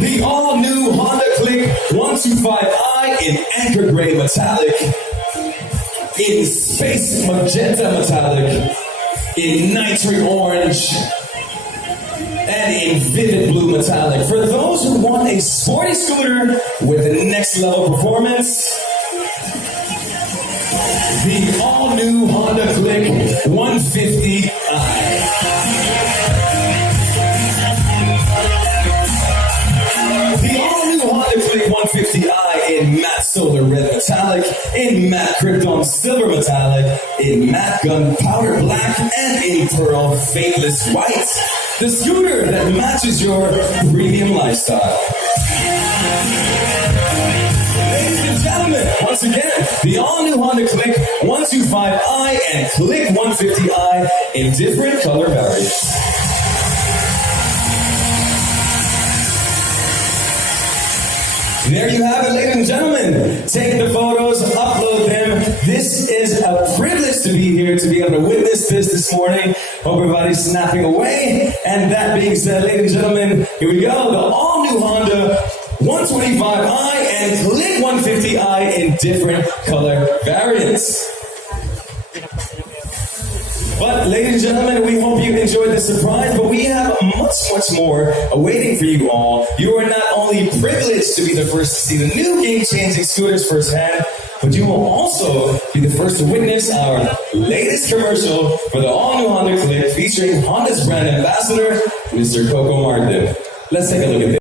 The all-new Honda Click125i in anchor gray metallic, in space magenta metallic, in nitrate orange, and in vivid blue metallic. For those who want a sporty scooter with next level performance, the all-new Honda Click150i. The all-new Honda Click150i in matte solar red metallic, in matte krypton silver metallic, in matte gunpowder black, and in pearl fadeless white. The scooter that matches your premium lifestyle. Ladies and gentlemen, once again, the all-new Honda Click125i and Click150i in different color variants. There you have it, ladies and gentlemen. Take the photos, upload them. This is a privilege to be here, to be able to witness this morning. Hope everybody's snapping away. And that being said, ladies and gentlemen, here we go. The all-new Honda 125i and Click150i in different color variants. But ladies and gentlemen, we hope you enjoyed the surprise, but we have much more awaiting for you all. You are not only privileged to be the first to see the new game-changing scooters firsthand, but you will also be the first to witness our latest commercial for the all-new Honda Click featuring Honda's brand ambassador, Mr. Coco Martin. Let's take a look at this.